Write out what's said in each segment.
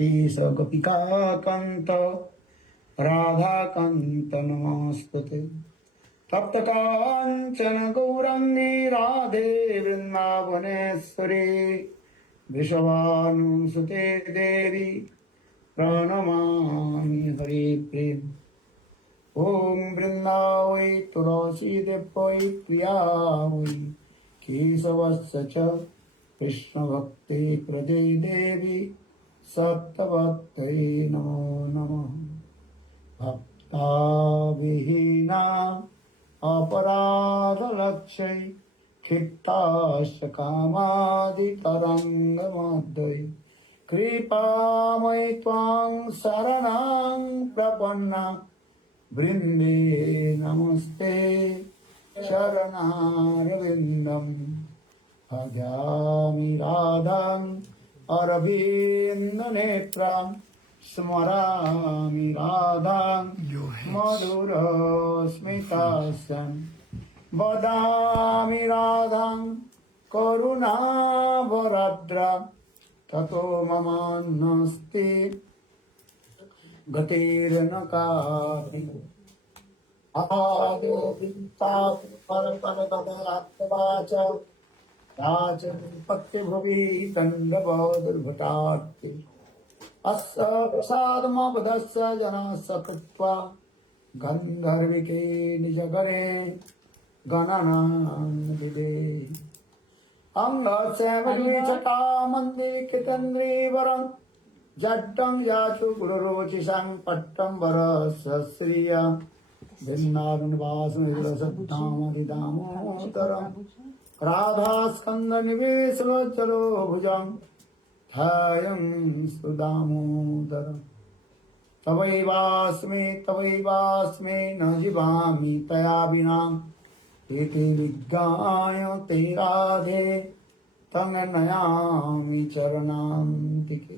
ईश गोपिका कांत राधा कांत नमस्ते तप्त कांचन गौरंगी राधे वृंदावनेश्वरी वृषभानुसुते देवी प्रणमामि हरि प्रेम ओम वृंदावै तुलसी देवै प्रिया वै केशवस्य च कृष्ण भक्ति प्रदे देवी सत्यवत्यै नमो नमः भक्ताविहीना अपराधलक्ष्यै क्षिप्ताश्च कामादितरङ्गमध्ये कृपामयि त्वां शरणं प्रपन्ना वृन्दे नमस्ते चरणारविन्दम् भजामि राधाम् अरविन्दनेत्राम् स्मरामि राधाम् मधुरस्मितास्याम् वदामि राधाम् करुणावराद्राम् ततो ममान्नस्ति गतिर्न कापि आदिता परपरपदरात्मवाच राजपत्यभुवि दण्डवदुर्भटार्ति अस्य प्रसादमवदस्य जनः सकृत्वा गन्धर्विके निजगणे गणनान् दिदे अंगस्यवनिचटा मन्दिरकितन्द्रीवरं जट्टं याचु गुरुरोचिषं पट्टं वरस्य श्रिया भिन्नारुणवासनिरसद्धामदिदामोदरं राधास्कन्दनिवेशलोचलो भुजं ध्यायं सुदामोदरम् तवैवास्मे न जीवामि तया विना इति विज्ञाय ते राधे तं नयामि चरणान्तिके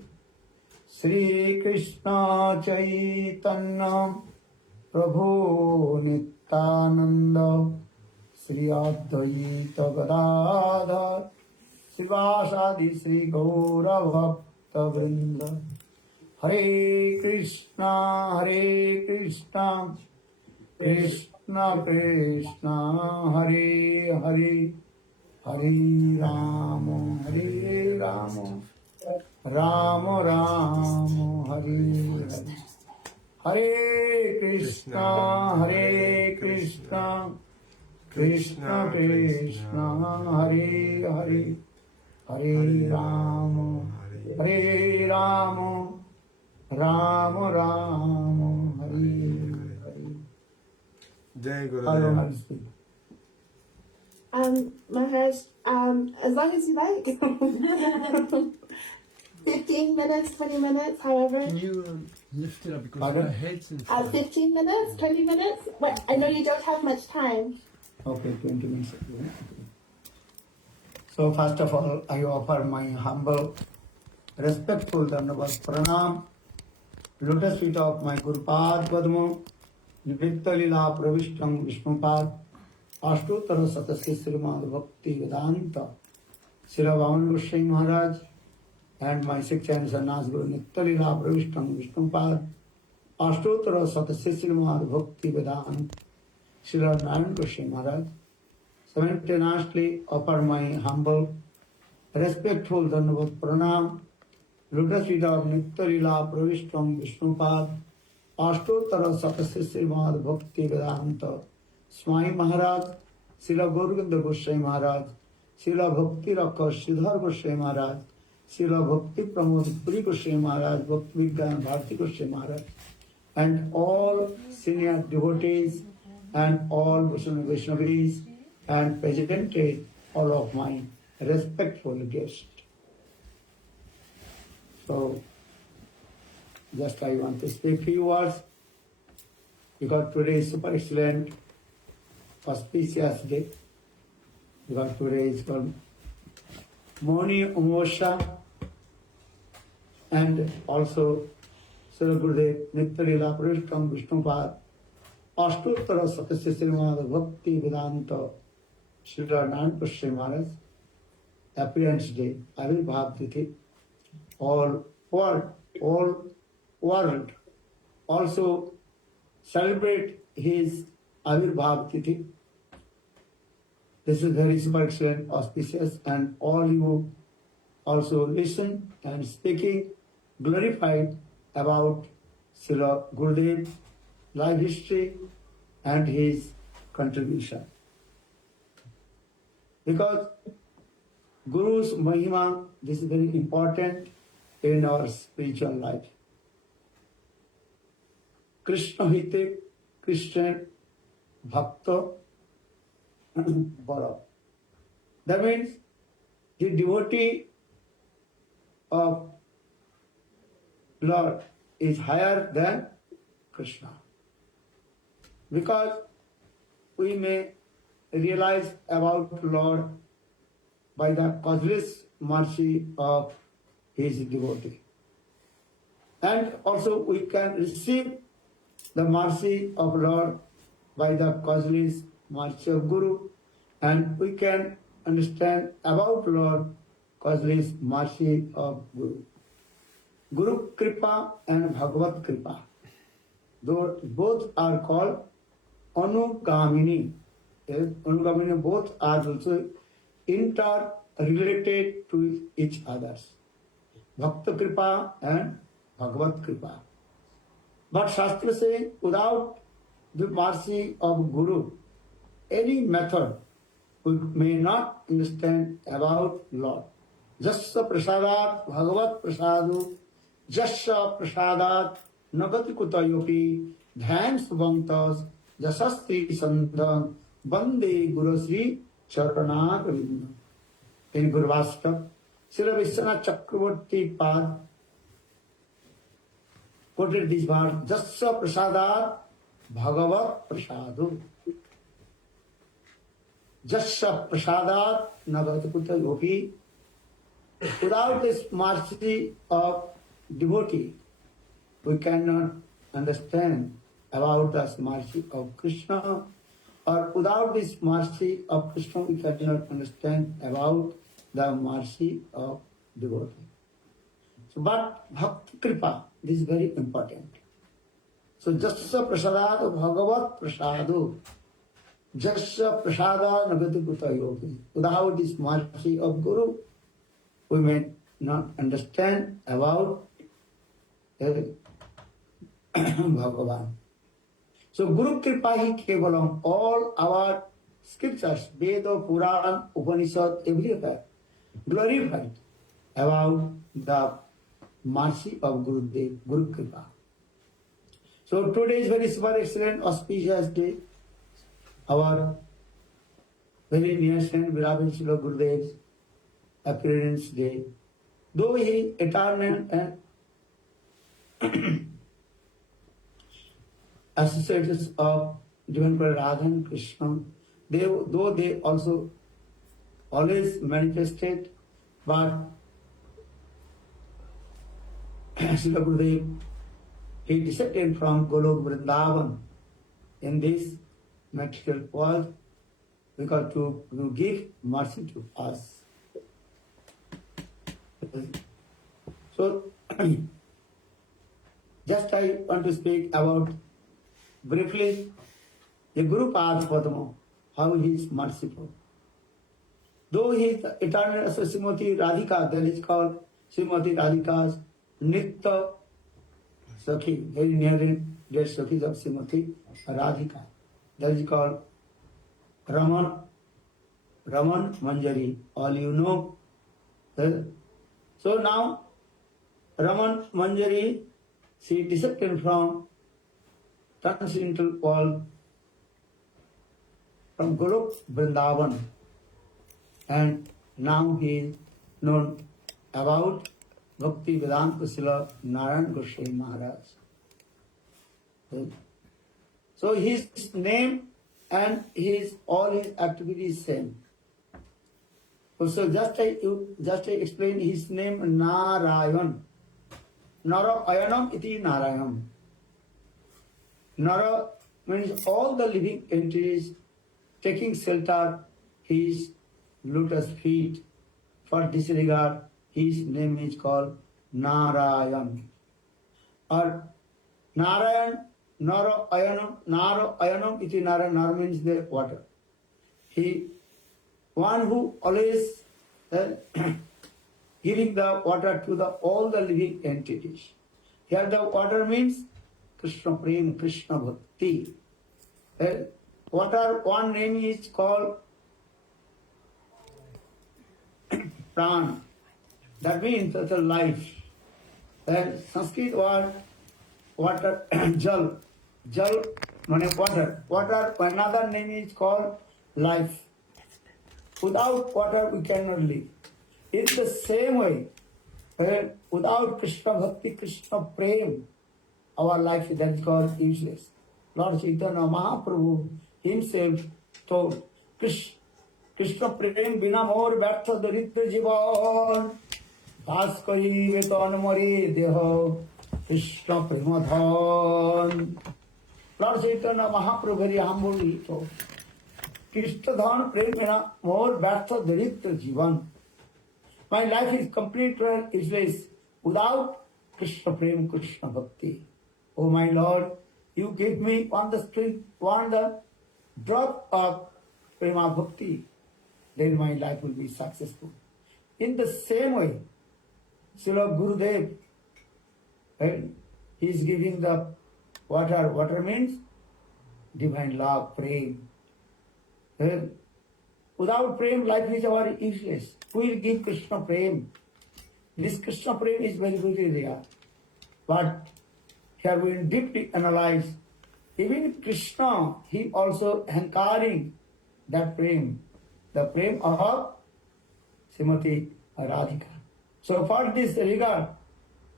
श्रीकृष्ण चैतन्य प्रभु नित्यानंद श्री अद्वैत गदाधर श्रीवासादि श्री गौरभक्तवृंद हरे कृष्णा कृष्ण कृष्ण हरे हरे हरे राम राम राम हरे हरे हरे कृष्णा कृष्ण कृष्ण हरे हरे हरे राम राम राम हरे हरे जय गुरुदेव। Maharaj, as long as you like. 15 minutes, 20 minutes, however. Can you lift it up because Pardon? my head's in 15 minutes, 20 minutes? What? I know you don't have much time. Okay, 20 minutes. So first of all, I offer my humble, respectful Dandavat Pranam, lotus feet of my Gurupad Padmo, Nivritta Lila Pravishtam Vishnupad, Ashtotara Satasya Srimad Bhakti Vedanta, Srila Vaman Goswami Maharaj, and my sixth and Sannyas Guru Nitya Lila Pravishtam Vishnupad, Ashtotara Satasya Srimad Bhakti Vedanta, Srila Narayan Goswami Maharaj. Simultaneously offer my humble, respectful Dandavat Pranam, lotus feet of Nitya Lila Pravishtam Vishnupad, Ashtotara Satasya Srimad Bhakti Vedanta, Swami Maharaj, Srila Gauranga Goswami Maharaj, Srila Bhakti Rakha Sridhar Goswami Maharaj, Srila Bhakti Pramod Puri Goswami Maharaj, Bhakti Vigyan Bharati Goswami Maharaj, and all senior devotees and all Vaishnavis and presented all of my respectful guests. So, just I want to speak few words because today is super excellent, auspicious day. Because today is called Moni Umosha and also Sri Gurudev Nitya Lila Pravishtam Vishnupad Ashtottara Satasya Srimad Bhakti Vedanta Sri Narayan Goswami Maharaj appearance day, Avirbhav Tithi, all world whole world also celebrate his Avirbhav Tithi. This is very super excellent, auspicious, and all you also listen and speaking glorified about Srila Gurudev, life history, and his contribution. Because Guru's Mahima, this is very important in our spiritual life. Krishna Hite, Krishna Bhakta Bara. That means the devotee of Lord is higher than Krishna. Because we may realize about Lord by the causeless mercy of his devotee. And also we can receive the mercy of Lord by the causeless mercy of Guru, and we can understand about Lord causeless mercy of Guru. Guru Kripa and Bhagavad Kripa, though both are called Anugamini. Anugamini, both are also interrelated to each other. Bhakta Kripa and Bhagavad Kripa. But Shastra says, without the mercy of Guru, any method we may not understand about Lord. Jasya prasadat bhagavat prasadu, jasya prasadat nagati kutayopi, dhyan subhantas, jasasti sandam, bande guru sri charanat vindam. In Guru Vastak, Srila Vishwanath Chakravarti Pad quoted this verse, Jasya prasadat bhagavat prasadu. Jasya prasadat nagatakuta yopi. Without this mercy of devotee, we cannot understand about the mercy of Krishna, or without this mercy of Krishna, we cannot understand about the mercy of devotee. So, but Bhakti Kripa, this is very important. So, Jasya prasadat bhagavat prasadu. Jasya prasada nagati kuta yogi. Without this mercy of Guru, we may not understand about Bhagavan. So Guru Kripa hi kevalam, all our scriptures, Veda, Puran, Upanishad, everywhere glorified about the mercy of Gurudev, Guru Kripa. So today is very super excellent, auspicious day. Our very near friend Virabhin Srila Gurudev's appearance day. Though he is eternal and associates of Divine Radha and Krishna, though they also always manifested, but Srila Gurudev, he descended from Golok Vrindavan in this material world because to give mercy to us. So, just I want to speak about briefly the Guru Pad Padma, how he is merciful. Though he is the eternal Srimati Radhika, that is called Srimati Radhika's Nitya Sakhi, very near and dear Sakhis of Srimati Radhika. That is called Raman Manjari. All you know. So now, Raman Manjari, she descended from transcendental world, from Golok Vrindavan, and now he is known about Bhakti Vedanta Srila Narayan Goswami Maharaj. So his name and all his activities same. So just I explain his name Narayan. Narayanam iti Narayan. Nara means all the living entities taking shelter his lotus feet. For this regard, his name is called Narayan. or Narayan, Naro Ayanam, iti Nara, Nara means the water. He, one who always giving the water to all the living entities. Here the water means Krishna Prem, Krishna Bhakti. Water, one name is called Pran. That means the life. And Sanskrit word water, Jal. Jal means water. Water, another name is called life. Without water we cannot live. It's the same way. Without Krishna Bhakti, Krishna Prem, our life that is called useless. Lord Chaitanya Mahaprabhu himself told, Krishna Prem bina mor vyartha daritya jivan, das karibe tan mare deha, Krishna Premadhan. Lord Chaitanya Mahaprabhu very humbly told, Krishna Dhan Prem bina mor vyartha daritya jivan. My life is complete and useless without Krishna Prem, Krishna Bhakti. Oh my Lord, you give me on the street, one the drop of Prema Bhakti, then my life will be successful. In the same way, Srila Gurudev, right, he is giving the water. Water means divine love, prem. Without prem, life is our useless. Who will give Krishna prem? This Krishna prem is very, very rare. But here we deeply analyze, even Krishna, he also hankering that prem, the prem of Srimati Radhika. So for this regard,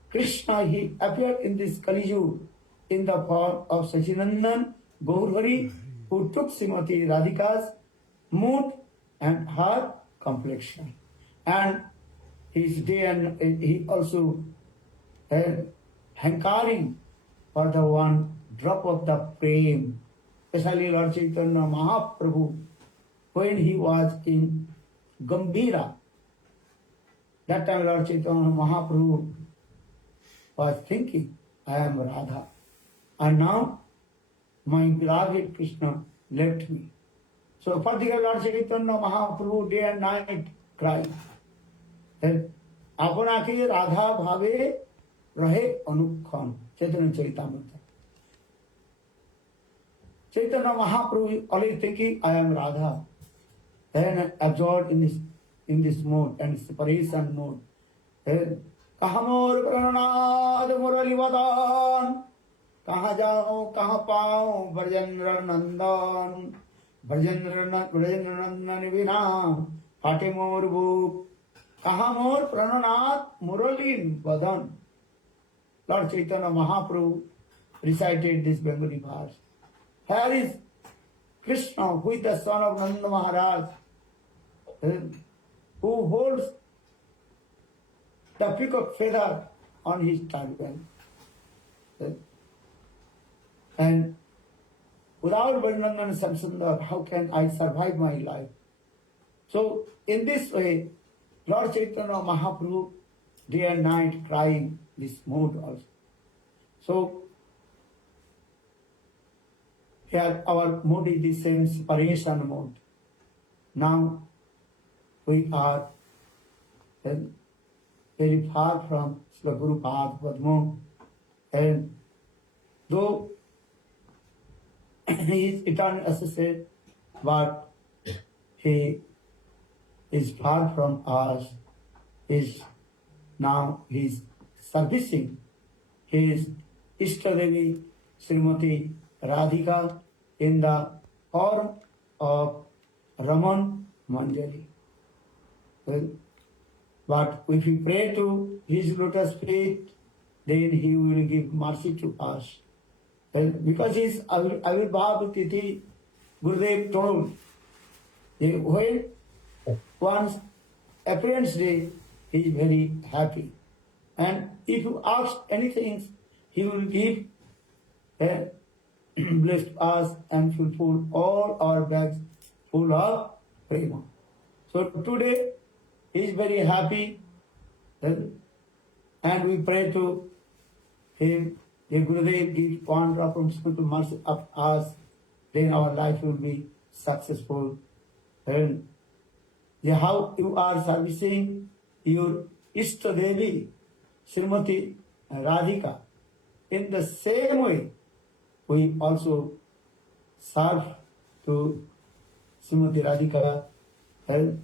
Krishna, he appeared in this Kali Yuga in the form of Sachinandan Gaurhari, who took Srimati Radhika's mood and her complexion. And his day and he also hankering for the one drop of the prem. Especially Lord Chaitanya Mahaprabhu, when he was in Gambhira, that time Lord Chaitanya Mahaprabhu was thinking, I am Radha. And now my beloved Krishna left me. So particularly Lord Chaitanya Mahaprabhu day and night cried. Apanake Radha Bhave Rahe Anukkhan. Chaitanya Charitamrita. Chaitanya Mahaprabhu always thinking, I am Radha. Then absorbed in this mode and separation mode. Kahamor Pranad Murali Vadan. Kaha jao, kaha pao, Brajendra Nandan. Brajendra Nandan Vina. Fatimor Boop. Kahamor Pranad Murali Vadan. Lord Chaitanya Mahaprabhu recited this Bengali verse. Here is Krishna, who is the son of Nanda Maharaj, who holds the peacock feather on his turban. And without Vrindavan and Samsundar, how can I survive my life? So, in this way, Lord Chaitanya Mahaprabhu, day and night, crying this mood also. So, here our mood is the same separation mode. Now, we are very far from Srila Guru Pad Padma, and though he is eternal associate, but he is far from us. Now he is servicing his Ishtadevi Srimati Radhika in the form of Raman Manjari. But if we pray to his lotus feet, then he will give mercy to us. Because his Avirbhav Tithi, Gurudev told, when one's appearance day, he is very happy. And if you ask anything, he will give, bless us and fulfill all our bags full of prema. So today, he is very happy, and we pray to him if Gurudev gives one drop of spiritual mercy of us, then our life will be successful. And how you are servicing your Ishta Devi, Srimati Radhika, in the same way, we also serve to Srimati Radhika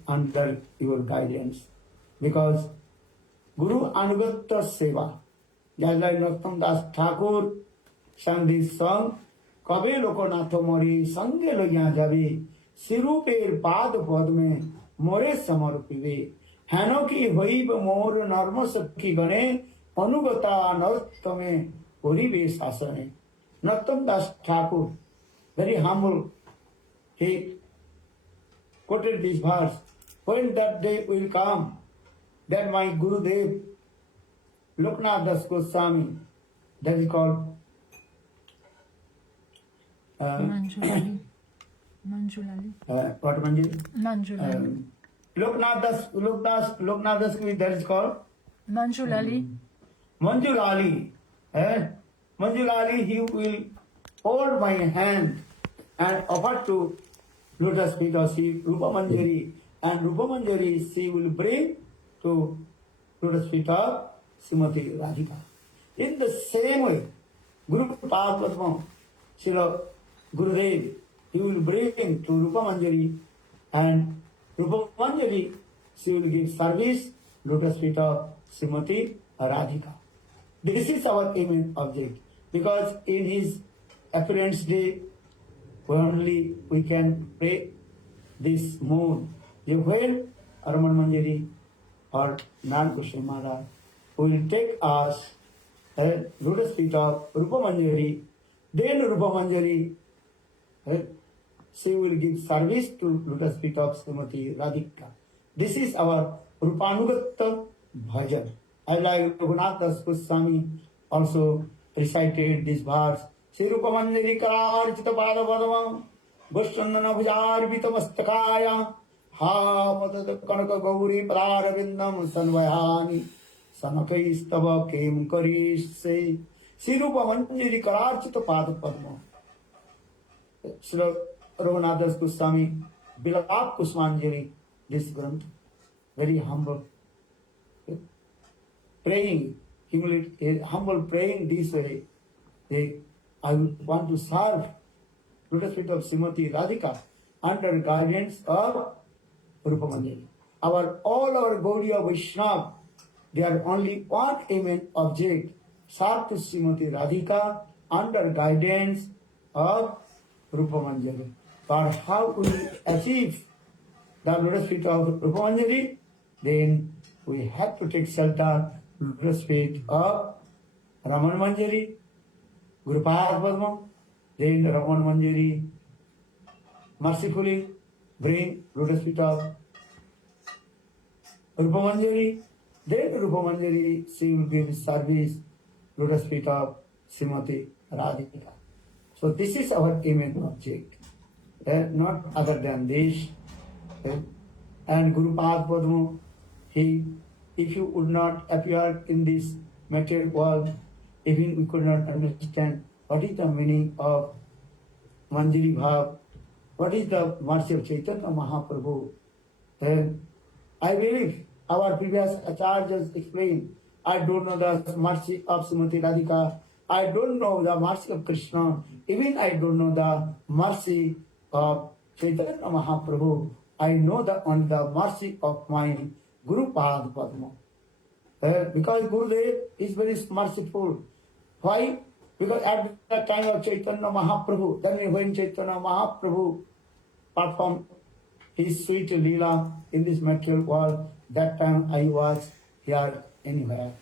under your guidance. Because Guru Anugatta Seva, just like Narottam Das Thakur sang this song, Kabe Lokonath Mori Sange Loya Jabe, Sirupir Pad Padme, More Samarpive, Hanoki Hoib More Narmasaki Gane, Anugata Narottame, Uribe Sasane. Narottam Das Thakur, very humble, he quoted this verse. When that day will come, that my Gurudev, Loknath Das Goswami, that is called Manjulali. Manjulali. what Manjul? Manjulali. Loknath Das, that is called Manjulali. Manjulali. Manjulali, he will hold my hand and offer to lotus feet of Sri Rupa Manjari, and Rupa Manjari she will bring to lotus feet of Srimati Radhika. In the same way, Guru Padma, Srila Gurudev, he will bring to Rupa Manjari, and Rupa Manjari she will give service lotus feet of Srimati Radhika. This is our aim and object, because in his appearance day, only we can pray this mood. When Raman Manjari or Nan Goswami Maharaj will take us lotus feet of Rupa Manjari, then Rupa Manjari she will give service to lotus feet of Srimati Radhika. This is our Rupanugatta Bhajan. I like Raghunath Das Goswami also recited this verse. Sri Rupa Manjari Kararchita Pada Padamam Goswandana Bhujarvita Mastakaya Ha Matad Kanaka Gauri Praravindam Sanvayani Sanakaistava Kem Karishse Sri Rupa Manjari Kararchita Pada Padamam. Sri Raghunath Das Goswami Bilap Kusmanjari, this Granth, very humble, praying, humble praying this way. I want to serve lotus feet of Srimati Radhika under guidance of Rupa Manjari. All our Gaudiya Vaishnava, they are only one aim and object, serve to Srimati Radhika under guidance of Rupa Manjari. But how we achieve the lotus feet of Rupa Manjari? Then we have to take shelter lotus feet of Raman Manjari, Guru Padma. Then Raman Manjari mercifully bring lotus feet of Rupa Manjari. Then Rupa Manjari she will give service lotus feet of Srimati Radhika. So this is our aim and object, not other than this. And Guru Padma, if you would not appear in this material world, even we could not understand what is the meaning of Manjari Bhav, what is the mercy of Chaitanya Mahaprabhu. I believe our previous acharyas explained, I don't know the mercy of Srimati Radhika, I don't know the mercy of Krishna, even I don't know the mercy of Chaitanya Mahaprabhu. I know on the mercy of my Guru Padma. Because Gurudev is very merciful. Why? Because at the time of Chaitanya Mahaprabhu, then when Chaitanya Mahaprabhu performed his sweet Leela in this material world, that time I was here anywhere.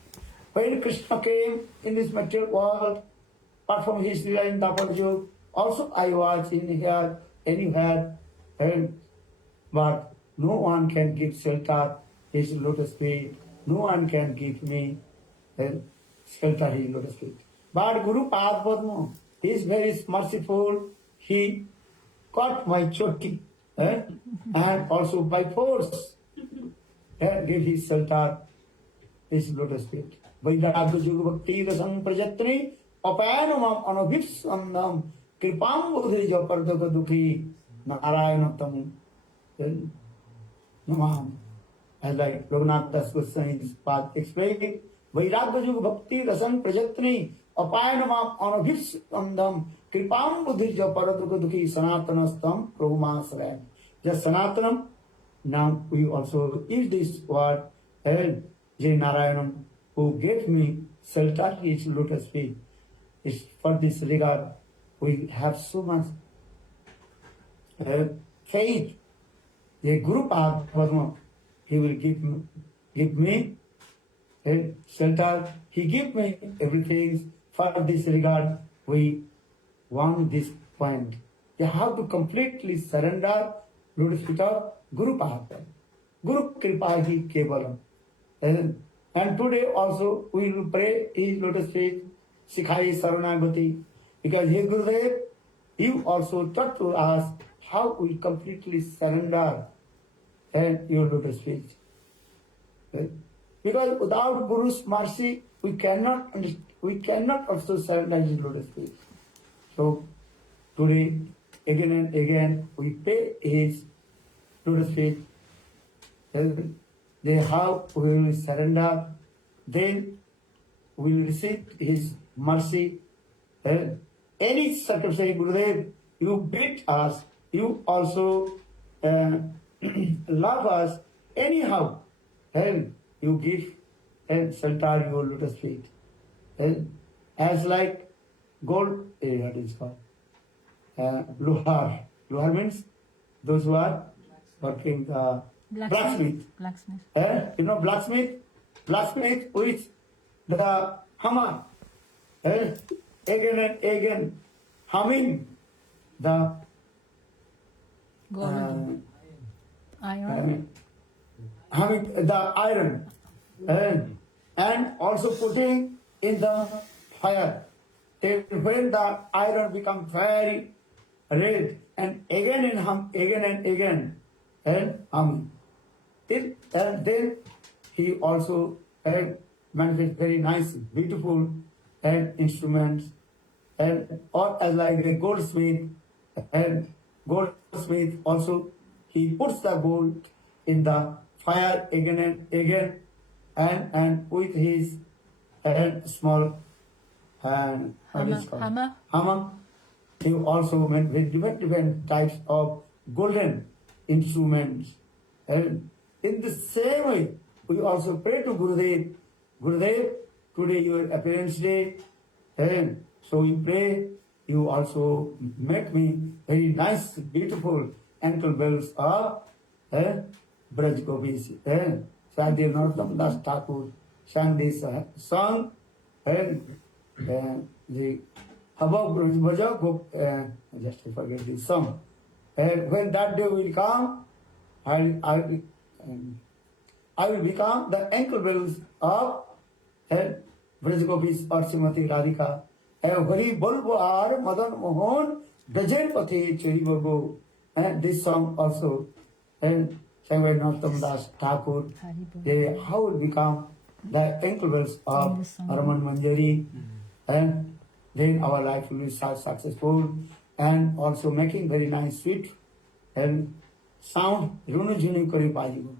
When Krishna came in this material world, performed his Leela in Dapal, also I was in here anywhere. But no one can give shelter his lotus feet. No one can give me shelter his lotus feet. But Guru Padma is very merciful. He caught my choti and also by force gave his shelter his lotus feet. Vairagya Juga Bhakti Rasam Prajatri Apayanamam anabhipsandam kripam buddhi japardaka dukhi narayanatam namam. As like Raghunath Das Goswami in this path explained, Vairagya Yuga Bhakti Rasan Prajatni Apayanamam anabhipsandam kripam buddhi japardaka dukhi sanatanastam prabhumasarayam. Just Sanatanam. Now we also use this word, Jai Narayanam, who gave me shelter at his lotus feet. It's for this regard we have so much faith. The Guru Padma, he will give me shelter. He give me everything. For this regard, we want this point. You have to completely surrender lotus feet of Guru Padma. Guru Kripa hi Kevalam. And today also we will pray his lotus feet, Sikhai Saranagati, because he Gurudev, you also taught to us how we completely surrender and your lotus feet. Because without Guru's mercy, we cannot also surrender his lotus feet. So today, again and again, we pay his lotus feet. They how we will surrender, then we will receive his mercy. Any circumstance, Gurudev, you beat us, you also love us, anyhow, you give and shelter your lotus feet. As like gold, what is called? Luhar. Luhar means those who are working the blacksmith. You know blacksmith? Blacksmith with the hammer. Again and again humming the Iron. Humming the iron. And also putting in the fire. Till when the iron becomes very red and again and again and humming. And then he also manufactured very nice, beautiful instruments, and or as like a goldsmith, and goldsmith also he puts the gold in the fire again and again, and with his small hammer, he also made different types of golden instruments. And in the same way, we also pray to Gurudev. Gurudev, today your appearance day, and so we pray you also make me very nice, beautiful ankle bells of Braj Gopis. Sadhya Narottam Das Thakur sang this song, and the above Braj just I forget this song. And when that day will come, I will become the ankle bells of Braj Gopis or Srimati Radhika. Hari Bolbo Ar Madan Mohan Dajen Pati Chori Bogo. And this song also, and sang by Narottam Das Thakur, how will become the ankle bells of Raman Manjari, and then our life will be successful, and also making very nice sweet and sound Runu Juni Kari Pajigo.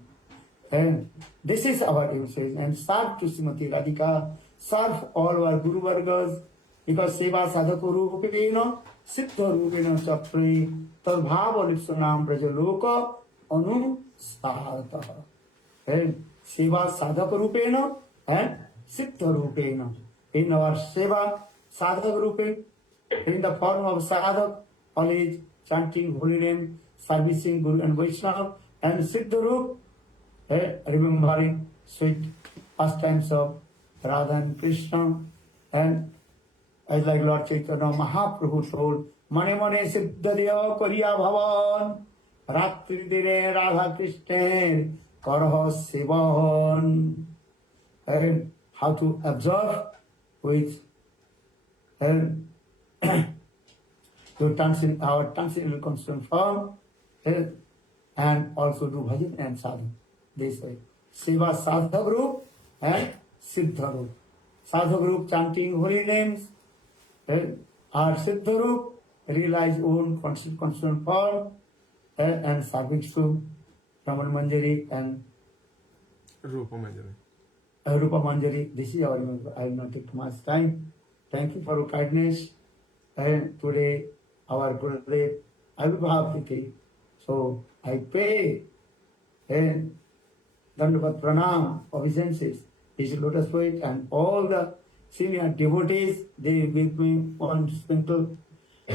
And this is our usage, and serve to Srimati Radhika, serve all our Guru Vargas, because Seva Sadhaka Rupena, Siddha Rupena Chapri, Tadbhava Lipsanam Brajaloka, Anu Saharataha. And Seva Sadhaka Rupena and Siddha Rupena. In our Seva Sadhaka Rupe, in the form of Sadhak, knowledge, chanting holy name, servicing Guru and Vaishnava, and Siddha Rup, remembering sweet pastimes of Radha and Krishna, and as like Lord Chaitanya Mahaprabhu told, Mane Mane Siddhadya Kariya Bhavan, Ratri Dire Radha Krishna, Karaha Sivan. And how to observe with our tongues in constant form, and also do bhajan and sadhu. They say Seva Sadha group and Siddha group. Sadha group chanting holy names, Our Siddharup realize own constant form and service to Raman Manjari and Rupa Manjari. Rupa Manjari. This is our, I will not take too much time. Thank you for your kindness. And today, our Gurudev, Avibhavati. So, I pray and Dandavat Pranam, obeisances, His lotus feet and all the senior devotees, they give me one sprinkle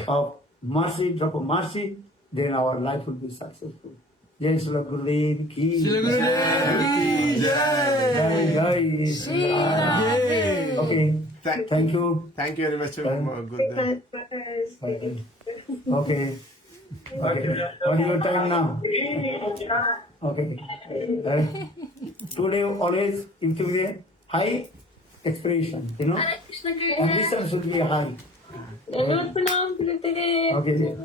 of mercy, drop of mercy, then our life will be successful. Jai Srila Gurudev ki Srila Gurudev ki Jai Jai Sri Ram. Yay. Okay, thank you. Thank you very much, Gurudev. Okay. Okay. What is your time now? Okay. Today always it will be a high expression, you know. Ambition should be high. Okay.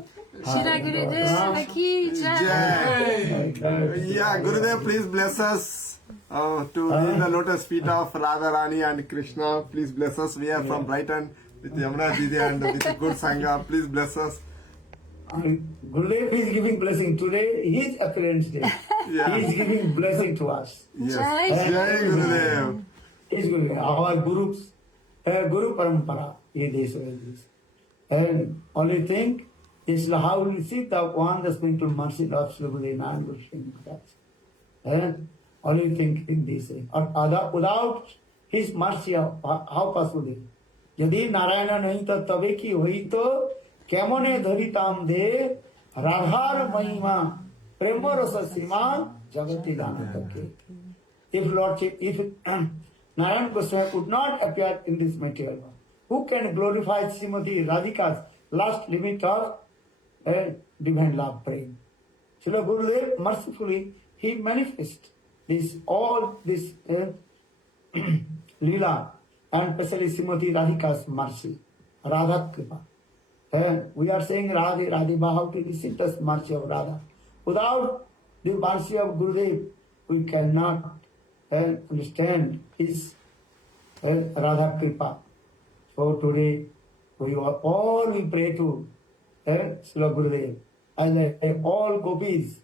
Shira Gurudev ki jai. Yeah, Gurudev, please bless us to lead the lotus feet of Radharani and Krishna. Please bless us. We are from Brighton with Yamuna Didi and with good Sangha. Please bless us. Gurudev is giving blessing today. His appearance day. Yeah. He is giving blessing to us. Yes. Jai Jai Gurudev. He is giving our gurus, Guru Parampara. He is this. And only thing is how we see the one the spiritual mercy of Sri Gurudev and Guru Sri Maharaj. And only think in this way. Without his mercy, how possible? यदि नारायण नहीं तो तबे की हुई तो केमने धरिताम दे राधार महिमा प्रेम रस सीमा जगति दान करके. If Lordship, if Narayan Goswami would not appear in this material world, who can glorify Srimati Radhika's last limit of divine love praying? Srila Gurudev mercifully he manifests this all this Leela and especially Srimati Radhika's mercy, Radha Kripa. And we are saying Radhe, Radhe, how to receive the mercy of Radha. Without the mercy of Gurudev, we cannot understand his Radha Kripa. So today, we pray to Srila Gurudev. And all gopis,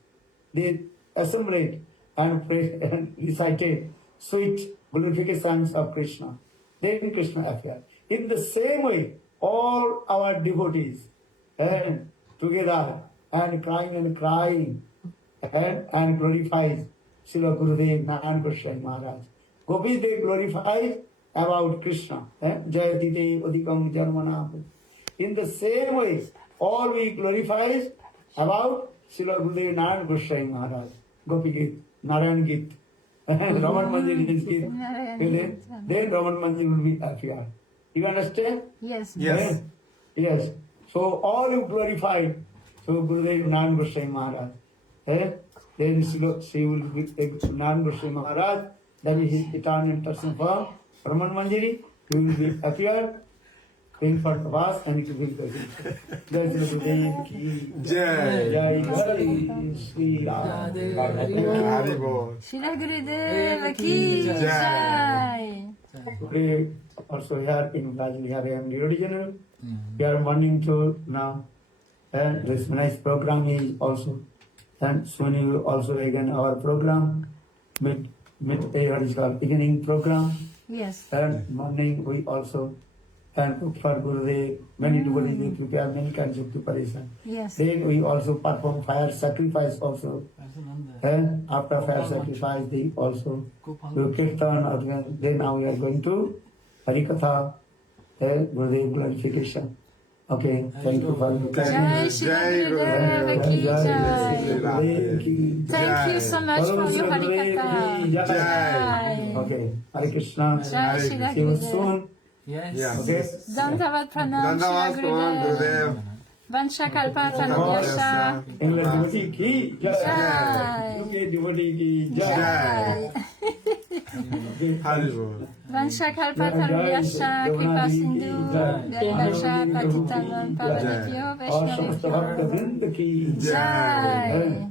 they assembled and prayed and recited sweet glorifications of Krishna. Then Krishna appeared. In the same way, all our devotees and together and crying and glorifies Srila Gurudev Narayan Goswami Maharaj. Gopis they glorify about Krishna. Jayatite Udikam Jarmana. In the same way, all we glorify about Srila Gurudev Narayan Goswami Maharaj. Gopi Git, Narayan Git, Raman Mandir is Git. Then Raman Mandir will be appear. You understand? Yes. Yes. Yes. So all you glorified. So Gurudev Narayan Goswami Maharaj. Then she will be Narayan Goswami Maharaj. That is his eternal person form. Raman Manjari, he will be appear in front of us and it will be present. Jai Sri Gurudev ki Jai. Jai Jai Sri Ram. Haribol. Shira Gurudev ki jai. Today also here in Brazil we have a Rio de Janeiro. We are morning to now. And this nice program is also. And soon you will also again our program. What is called beginning program. Yes. And morning we also and for Gurudev, many devotees they prepare many kinds of preparation. Yes. Then we also perform fire sacrifice also. And after fire sacrifice they also do kirtan. Then now we are going to Harikatha, Gurudev glorification. Okay, thank you for your Jai Shri Gurudev ki jai. Thank you so much for your Harikatha. Jai. Okay, Hare Krishna. Jai Shri See you Gurudev. soon. Yes. Okay. Dandavad Pranam Dandavat Shri Pranam Gurudev. Gurudev. Vanchakalpa Tanvyasha. English devotee ki jai. Jai. UK devotee ki jai. Jai. Haribol. Vanchakalpa Tanvyasha. Kripa Sindhu. Jayasha Patitanam Pavanabhyo और समस्त भक्त Vaishnavibhyo. वृंद की Jai.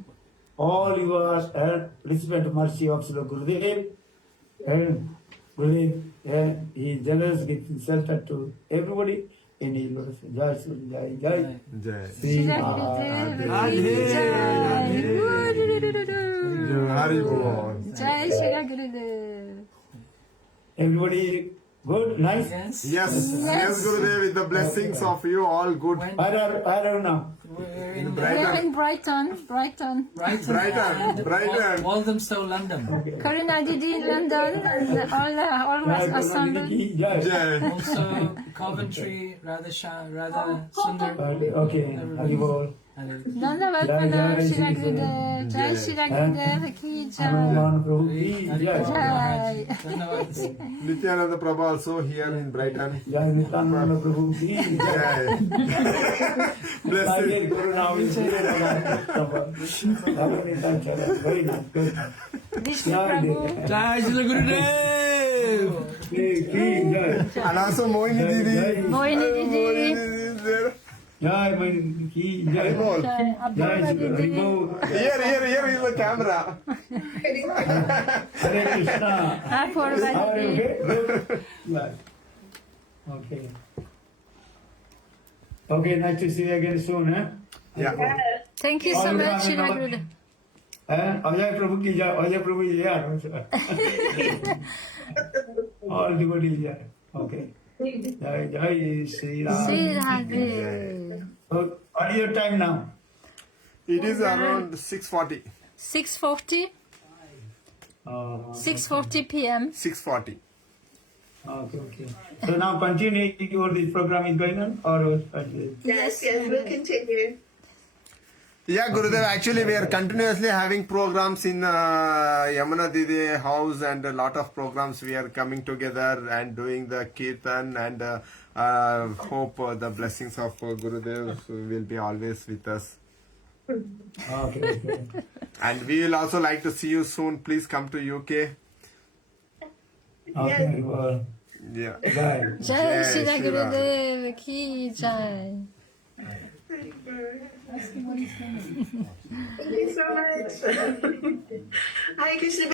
All your recipient mercy of Srila Gurudev. And Gurudev, he is generous, giving shelter to everybody. any lotus. Jai Sri Jai Jai. Jai. Sri Shila Mahadev. Gurudev. Hari Bol. Jai Shila Gurudev. Everybody good, nice. Yes. Yes, yes, Gurudev, with the blessings of you, all good. Where are now? We're in We are in Brighton. Brighton. Brighton, and Brighton. Walthamstow, London. Karina Didi in London and almost assembled. Jai. Jai. Also Coventry, Radha Sundar. Okay, Hari Bol. Dandavad Pranam Shila Gurudev. Jai Shila Gurudev ki Jai. Bhagwan Prabhu ki Jai. Jai. Nityananda Prabhu also here in Brighton. Jai Nityananda Prabhu ki Jai. Jai. Blessings. Jai Guru Now is very nice. Good. Vishnu Prabhu. Jai Shila Gurudev. Ki Jai. And also Mohini Didi. Moini Didi. Mohini Didi is there. Jai Mai ki Jai. Bol. Jai. Jai Apurva Hari Didi. Bol. Here is the camera. Hare Krishna. Apurva How are you? Didi. Okay? Good. Right. Okay. Okay, nice to see you again soon, eh? Yeah. Thank you so much, Shila Gurudev. Ajay Prabhu ki Jai. Ajay Prabhu is here. All devotees here. Okay. Jai Jai Sri Ram. Sri Radhe. So, what is your time now? It is around 6:40. 6:40. 6:40 p.m. 6:40. Okay. So now continue or this program is going on or Yes, we'll continue. Yeah, Gurudev, actually we are continuously having programs in Yamuna Didi house and a lot of programs we are coming together and doing the kirtan and hope the blessings of Gurudev will be always with us. Okay. And we will also like to see you soon. Please come to UK. Okay. Well, Yeah. Jai. Jai Shila Shri Ram. Gurudev ki Jai. Thank you so much. Hi, Krishna.